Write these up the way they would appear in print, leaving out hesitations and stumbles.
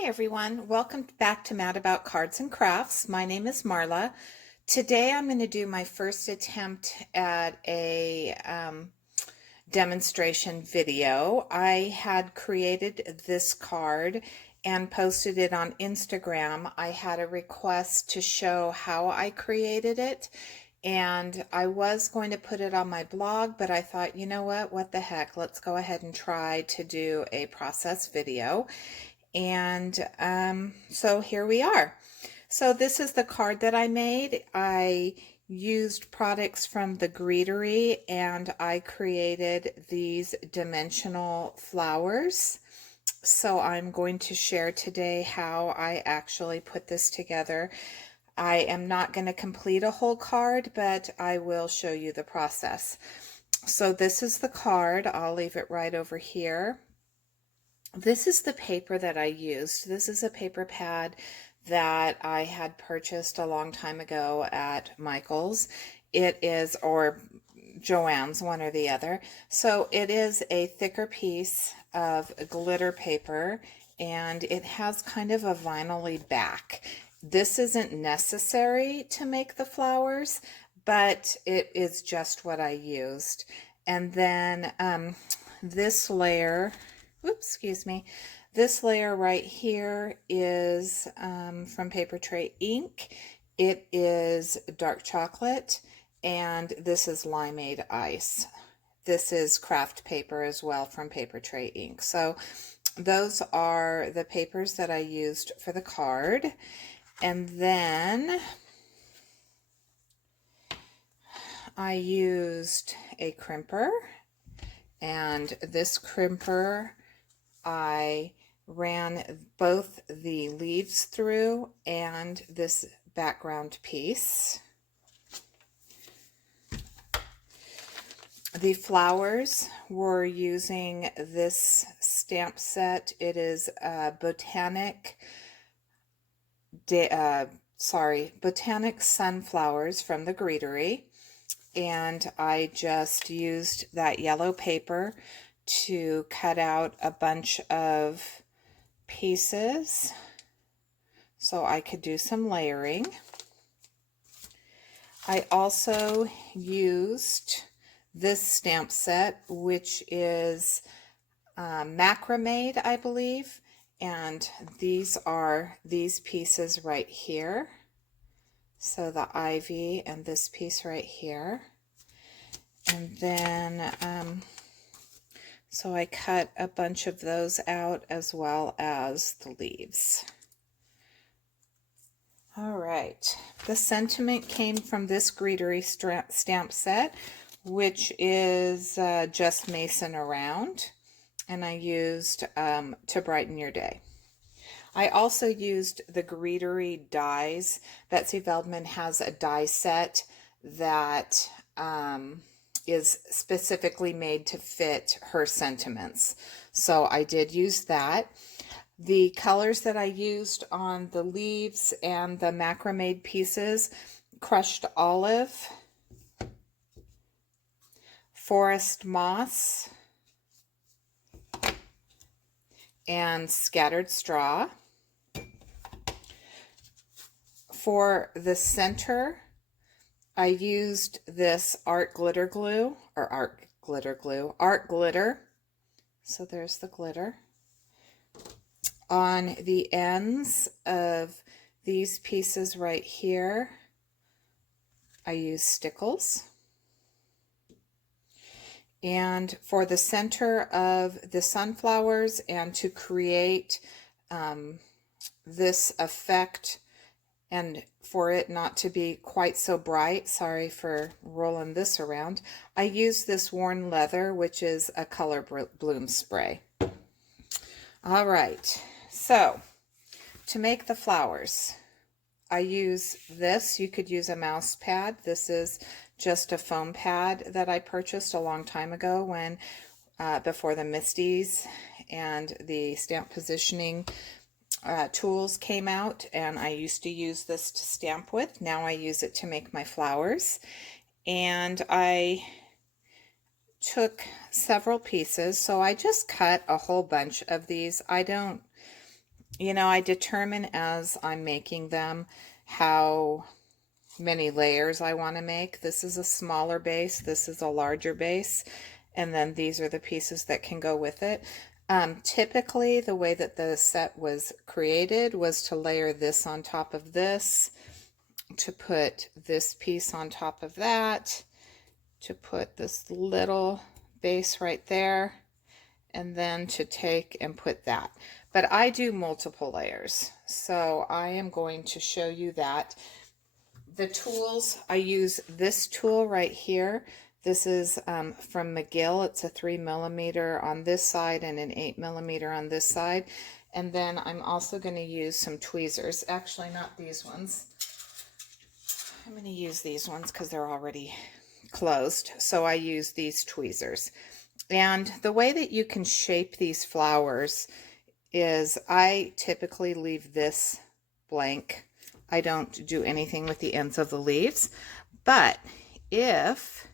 Hi everyone, welcome back to Mad About Cards and Crafts. My name is Marla. Today I'm going to do my first attempt at a demonstration video. I had created this card and posted it on Instagram. I had a request to show how I created it, and I was going to put it on my blog, but I thought, you know what the heck, let's go ahead and try to do a process video. And so here we are. So this is the card that I made. I used products from the Greetery and I created these dimensional flowers. So I'm going to share today how I actually put this together. I am not going to complete a whole card, but I will show you the process. So this is the card. I'll leave it right over here. This is the paper that I used. This is a paper pad that I had purchased a long time ago at Michael's. It is, or Joann's, one or the other. So it is a thicker piece of glitter paper, and it has kind of a vinyl-y back. This isn't necessary to make the flowers, but it is just what I used. And then this layer, oops, excuse me, this layer right here is from Paper Tray ink. It is dark chocolate, and this is limeade ice. This is craft paper as well from Paper Tray ink. So those are the papers that I used for the card. And then I used a crimper, and this crimper I ran both the leaves through and this background piece. The flowers, we're using this stamp set. It is Botanic Sunflowers from the Greetery, and I just used that yellow paper to cut out a bunch of pieces so I could do some layering. I also used this stamp set, which is macrame, I believe, and these are these pieces right here. So the ivy and this piece right here. And then so I cut a bunch of those out as well as the leaves. All right, the sentiment came from this Greetery stamp set, which is just Mason around, and I used to brighten your day. I also used the Greetery dies. Betsy Veldman has a die set that is specifically made to fit her sentiments. So I did use that. The colors that I used on the leaves and the macrame pieces: crushed olive, forest moss, and scattered straw. For the center, I used this art glitter. So there's the glitter. On the ends of these pieces right here, I used stickles. And for the center of the sunflowers, and to create this effect, and for it not to be quite so bright, sorry for rolling this around, I use this worn leather, which is a color bloom spray. All right, so to make the flowers, I use this. You could use a mouse pad. This is just a foam pad that I purchased a long time ago when before the Misties and the stamp positioning tools came out, and I used to use this to stamp with. Now I use it to make my flowers, and I took several pieces, so I just cut a whole bunch of these. I don't you know, I determine as I'm making them how many layers I want to make. This is a smaller base, this is a larger base, and then these are the pieces that can go with it. Typically, the way that the set was created was to layer this on top of this, to put this piece on top of that, to put this little base right there, and then to take and put that. But I do multiple layers, so I am going to show you that. The tools, I use this tool right here. This is from McGill. It's a 3mm on this side and an 8mm on this side. And then I'm also going to use some tweezers. Actually, not these ones. I'm going to use these ones because they're already closed. So I use these tweezers. And the way that you can shape these flowers is I typically leave this blank. I don't do anything with the ends of the leaves. But if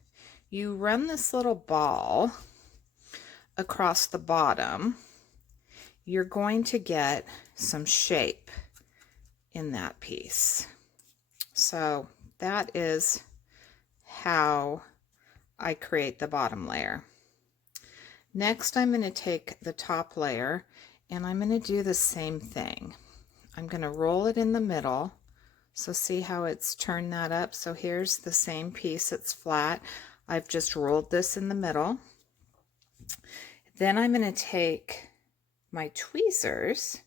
you run this little ball across the bottom, you're going to get some shape in that piece. So that is how I create the bottom layer. Next, I'm going to take the top layer and I'm going to do the same thing. I'm going to roll it in the middle. So see how it's turned that up? So here's the same piece, it's flat. I've just rolled this in the middle. Then I'm going to take my tweezers,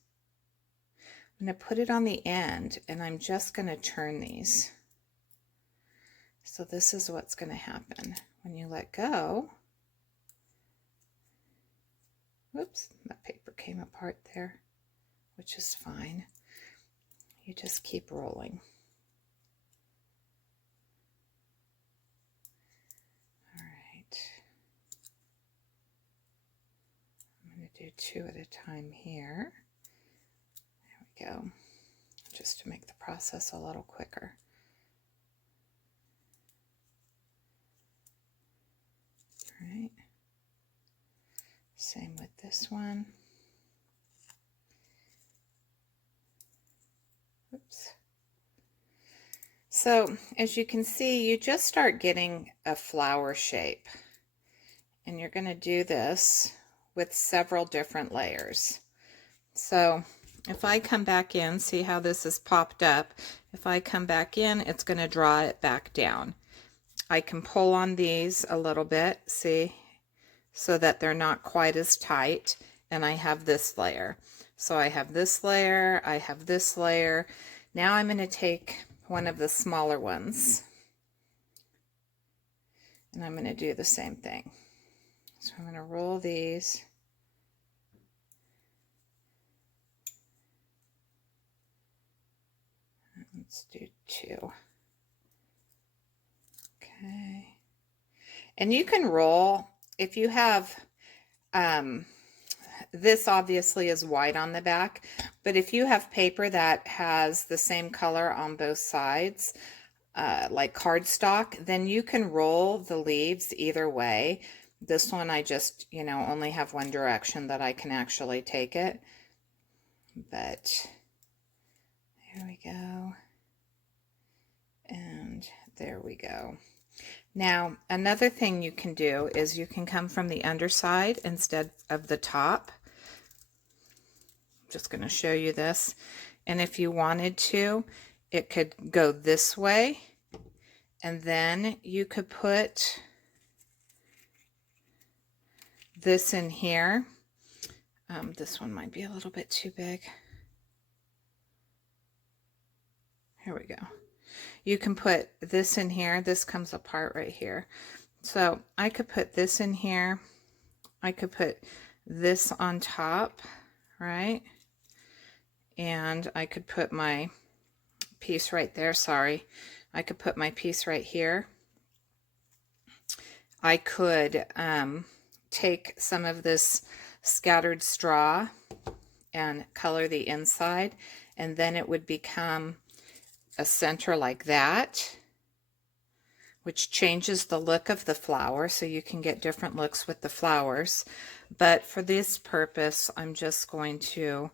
I'm going to put it on the end, and I'm just going to turn these. So this is what's going to happen. When you let go, whoops, that paper came apart there, which is fine. You just keep rolling. All right. I'm going to do 2 at a time here. There we go. Just to make the process a little quicker. All right. Same with this one. Oops. So as you can see, you just start getting a flower shape, and you're going to do this with several different layers. So if I come back in, see how this is popped up. If I come back in, it's going to draw it back down. I can pull on these a little bit, see, so that they're not quite as tight, and I have this layer. So I have this layer, I have this layer. Now I'm going to take one of the smaller ones, and I'm going to do the same thing. So I'm going to roll these. Let's do 2. Okay. And you can roll, if you have, this obviously is white on the back, but if you have paper that has the same color on both sides, like cardstock, then you can roll the leaves either way. This one I just, you know, only have one direction that I can actually take it. But there we go. And there we go. Now, another thing you can do is you can come from the underside instead of the top. I'm just going to show you this. And if you wanted to, it could go this way. And then you could put this in here. This one might be a little bit too big. Here we go. You can put this in here. This comes apart right here. So I could put this in here. I could put this on top, right? And I could put my piece right there. Sorry. I could put my piece right here. I could take some of this scattered straw and color the inside, and then it would become a center like that, which changes the look of the flower, so you can get different looks with the flowers. But for this purpose, I'm just going to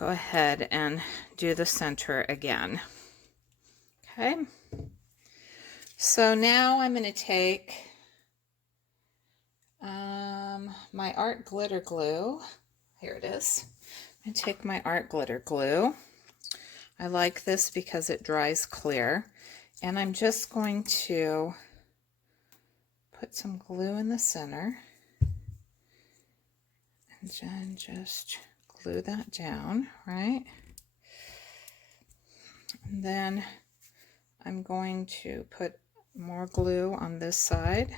go ahead and do the center again. Okay. So now I'm going to take my art glitter glue. Here it is. I'm going to take my art glitter glue. I like this because it dries clear. And I'm just going to put some glue in the center. And then just glue that down, right? And then I'm going to put more glue on this side.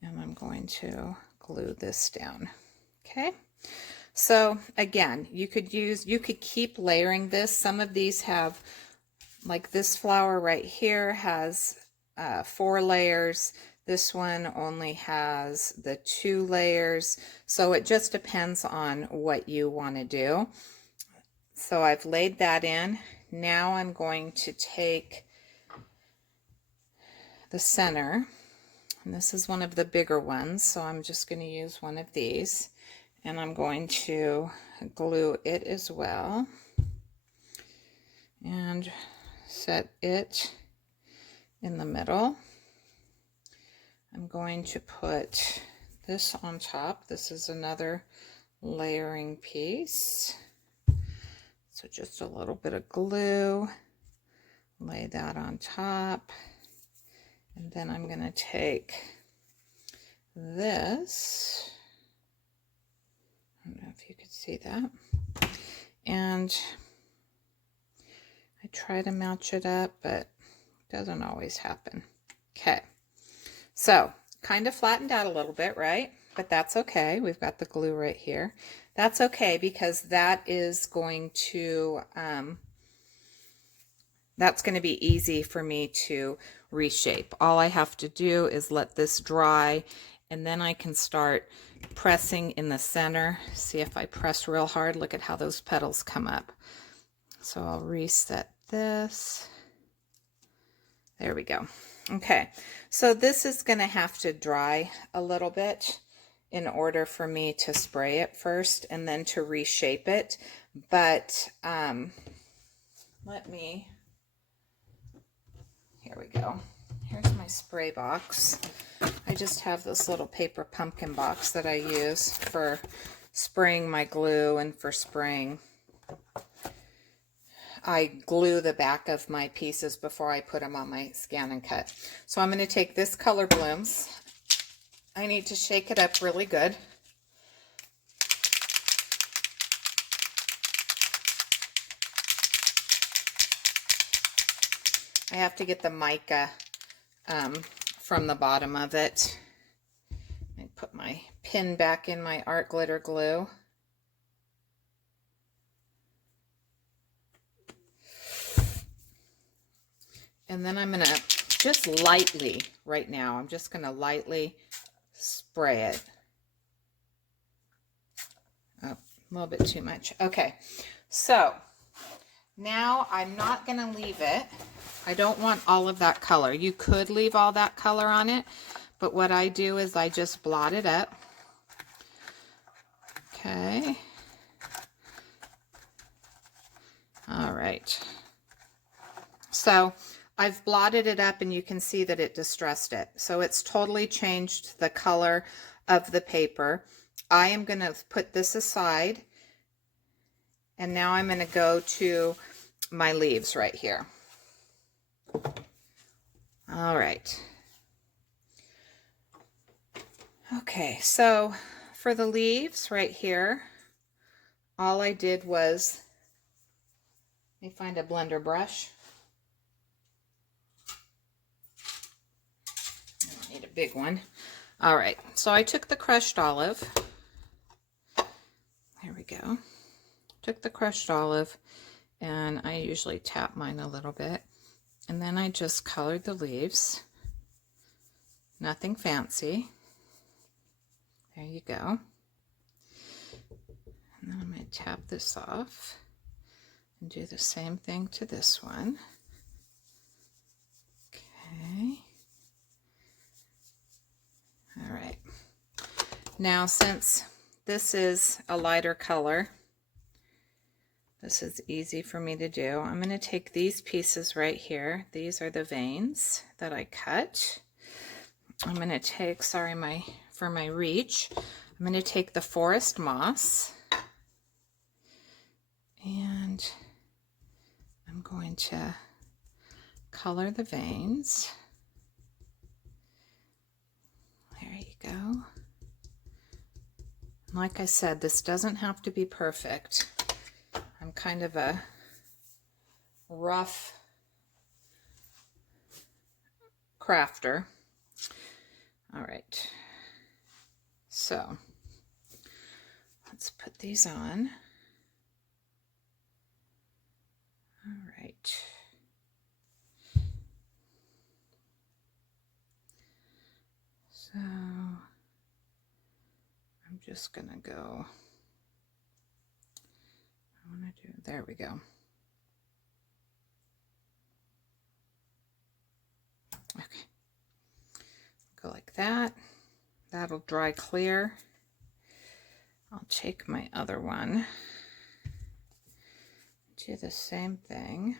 And I'm going to glue this down. Okay. So again, you could keep layering this. Some of these have, like this flower right here has 4 layers. This one only has the 2 layers. So it just depends on what you want to do. So I've laid that in. Now I'm going to take the center, and this is one of the bigger ones, so I'm just going to use one of these, and I'm going to glue it as well and set it in the middle. I'm going to put this on top. This is another layering piece. So just a little bit of glue, lay that on top, and then I'm going to take this, I don't know if you could see that, and I try to match it up, but it doesn't always happen. Okay, so kind of flattened out a little bit, right? But that's okay. We've got the glue right here. That's okay because that is going to, that's going to be easy for me to reshape. All I have to do is let this dry, and then I can start pressing in the center. See, if I press real hard, look at how those petals come up. So I'll reset this. There we go. Okay, so this is going to have to dry a little bit in order for me to spray it first and then to reshape it. But here we go. Here's my spray box. I just have this little paper pumpkin box that I use for spraying my glue and for spraying. I glue the back of my pieces before I put them on my scan and cut. So I'm going to take this Color Blooms. I need to shake it up really good. I have to get the mica from the bottom of it. I put my pin back in my art glitter glue. And then I'm going to just lightly, right now, I'm just going to lightly spray it. Oh, a little bit too much. Okay, so now I'm not going to leave it. I don't want all of that color. You could leave all that color on it, but what I do is I just blot it up. Okay. All right. So I've blotted it up and you can see that it distressed it. So it's totally changed the color of the paper. I am going to put this aside, and now I'm going to go to my leaves right here. All right. Okay, so for the leaves right here, all I did was, let me find a blender brush. I don't need a big one. All right, so I took the crushed olive. There we go. Took the crushed olive, and I usually tap mine a little bit. And then I just colored the leaves. Nothing fancy. There you go. And then I'm going to tap this off and do the same thing to this one. Okay. All right. Now, since this is a lighter color, This is easy for me to do. I'm going to take these pieces right here. These are the veins that I cut. I'm going to take, sorry, for my reach, I'm going to take the forest moss and I'm going to color the veins. There you go. Like I said, this doesn't have to be perfect. I'm kind of a rough crafter. All right, so let's put these on. All right. So I'm just gonna go, I wanna do, there we go. Okay, go like that. That'll dry clear. I'll take my other one, do the same thing.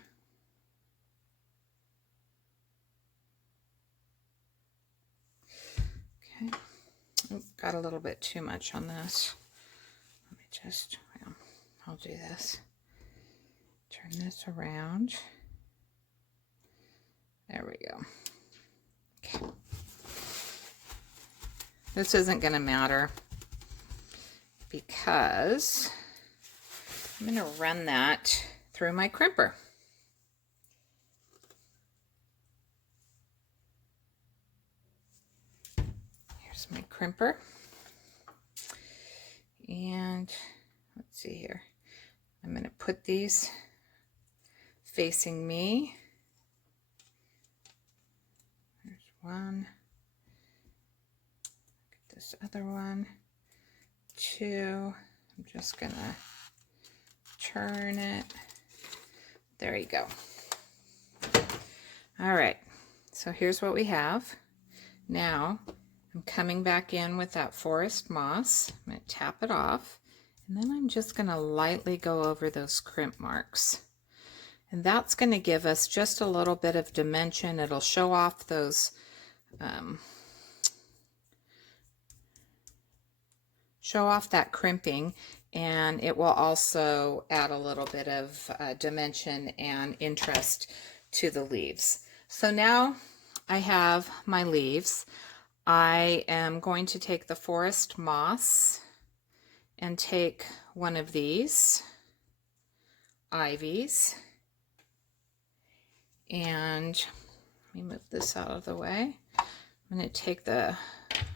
Okay, oh, got a little bit too much on this. Let me just, well, I'll do this. Turn this around. There we go. Okay. This isn't going to matter because I'm going to run that through my crimper. Here's my crimper. And let's see here. I'm going to put these facing me. There's one. Get this other one. Two. I'm just going to turn it. There you go. All right. So here's what we have. Now I'm coming back in with that forest moss. I'm going to tap it off. And then I'm just going to lightly go over those crimp marks. And that's going to give us just a little bit of dimension. It'll show off those, show off that crimping, and it will also add a little bit of dimension and interest to the leaves. So now I have my leaves. I am going to take the forest moss and take one of these ivies, and let me move this out of the way. I'm going to take the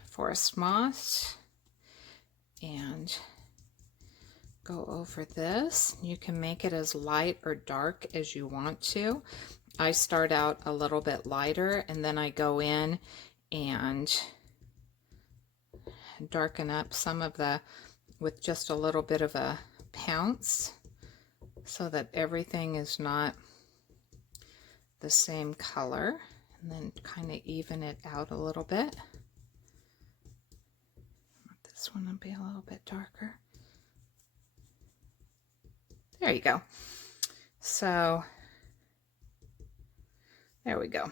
forest moss and go over this. You can make it as light or dark as you want to. I start out a little bit lighter and then I go in and darken up some of the, with just a little bit of a pounce so that everything is not the same color, and then kind of even it out a little bit. This one will be a little bit darker. There you go. So there we go.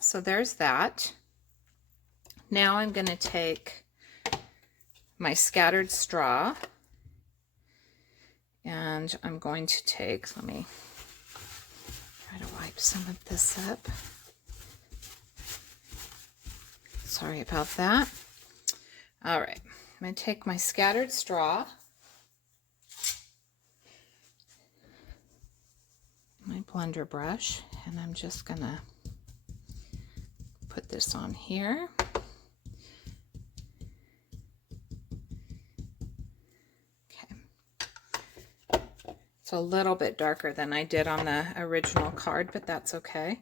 So there's that. Now I'm going to take my scattered straw and I'm going to take, let me try to wipe some of this up. Sorry about that. All right, I'm going to take my scattered straw, my blender brush, and I'm just going to put this on here. A little bit darker than I did on the original card, but that's okay.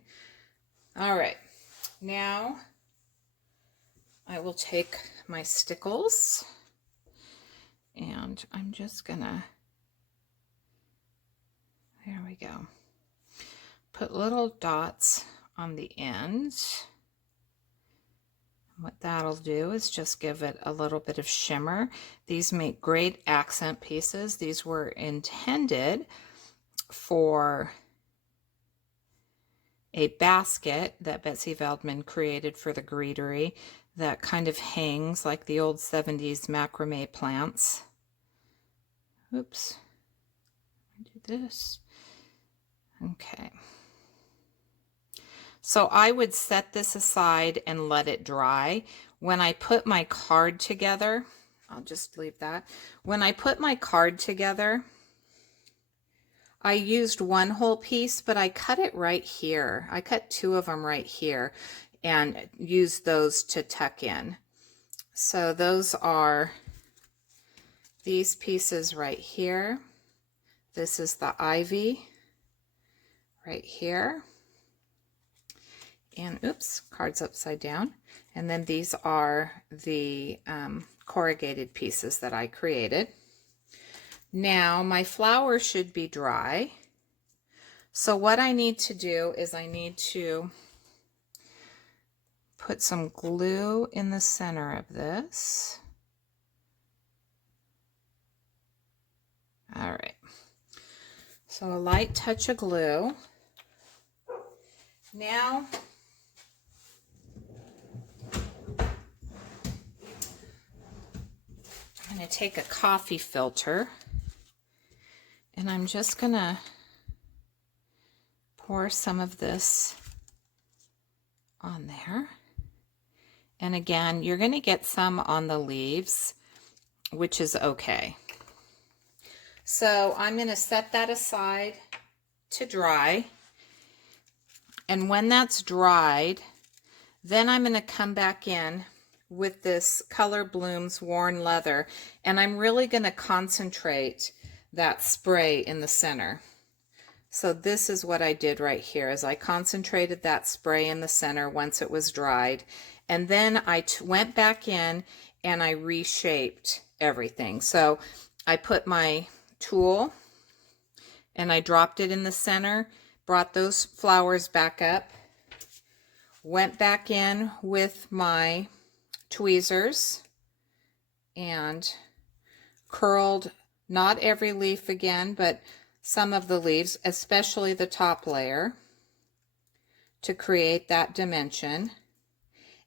All right, now I will take my stickles and I'm just gonna, there we go, put little dots on the ends. What that'll do is just give it a little bit of shimmer. These make great accent pieces. These were intended for a basket that Betsy Veldman created for the Greetery that kind of hangs like the old 70s macrame plants. Oops, I did this. Okay. So I would set this aside and let it dry. When I put my card together, I'll just leave that. When I put my card together, I used one whole piece, but I cut it right here. I cut 2 of them right here and used those to tuck in. So those are these pieces right here. This is the ivy right here. And oops, card's upside down. And then these are the corrugated pieces that I created. Now my flower should be dry. So what I need to do is I need to put some glue in the center of this. All right. So a light touch of glue. Now I'm going to take a coffee filter and I'm just going to pour some of this on there. And again, you're going to get some on the leaves, which is okay. So I'm going to set that aside to dry. And when that's dried, then I'm going to come back in with this Color Blooms Worn Leather, and I'm really going to concentrate that spray in the center. So this is what I did right here, is I concentrated that spray in the center once it was dried, and then I went back in and I reshaped everything. So I put my tool and I dropped it in the center, brought those flowers back up, went back in with my tweezers and curled not every leaf again, but some of the leaves, especially the top layer, to create that dimension.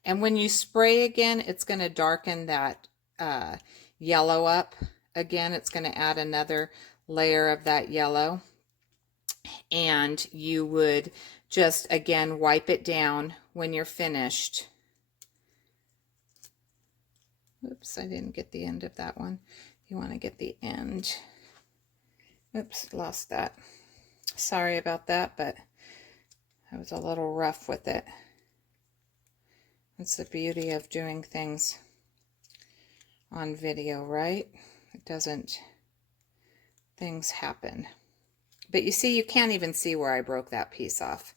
And when you spray again, it's going to darken that yellow up. Again, it's going to add another layer of that yellow. And you would just, again, wipe it down when you're finished. Oops, I didn't get the end of that one. You want to get the end. Oops, lost that. Sorry about that, but I was a little rough with it. That's the beauty of doing things on video, right? It doesn't, things happen. But you see, you can't even see where I broke that piece off.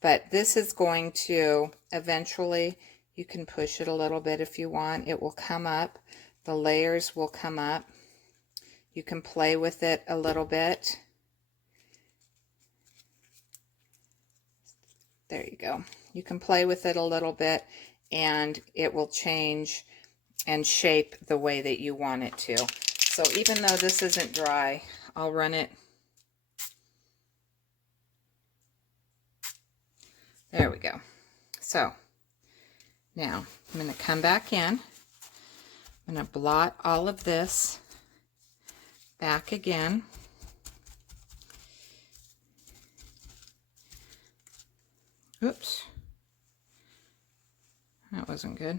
But this is going to eventually, you can push it a little bit if you want. It will come up. The layers will come up. You can play with it a little bit. There you go. You can play with it a little bit and it will change and shape the way that you want it to. So even though this isn't dry, I'll run it. There we go. So now I'm going to come back in. I'm going to blot all of this back again. Oops. That wasn't good.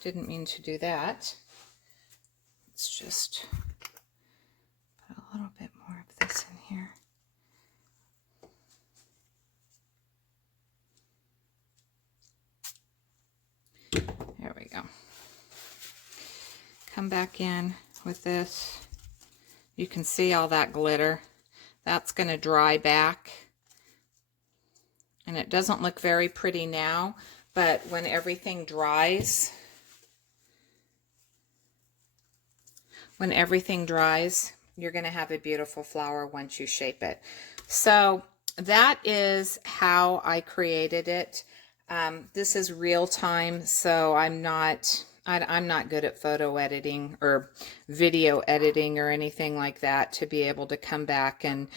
Didn't mean to do that. Let's just put a little bit more of this in here. There we go. Come back in with this. You can see all that glitter. That's going to dry back. And it doesn't look very pretty now, but when everything dries, you're going to have a beautiful flower once you shape it. So that is how I created it. This is real time, so I'm not good at photo editing or video editing or anything like that to be able to come back and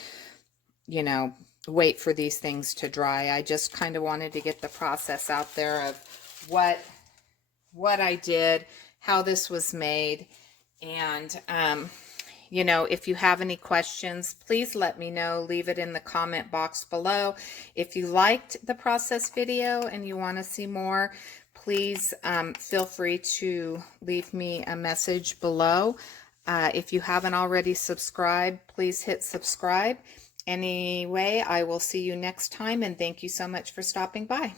you know, wait for these things to dry. I just kind of wanted to get the process out there of what I did, how this was made. And, you know, if you have any questions, please let me know. Leave it in the comment box below. If you liked the process video and you want to see more, please feel free to leave me a message below. If you haven't already subscribed, please hit subscribe. Anyway, I will see you next time, and thank you so much for stopping by.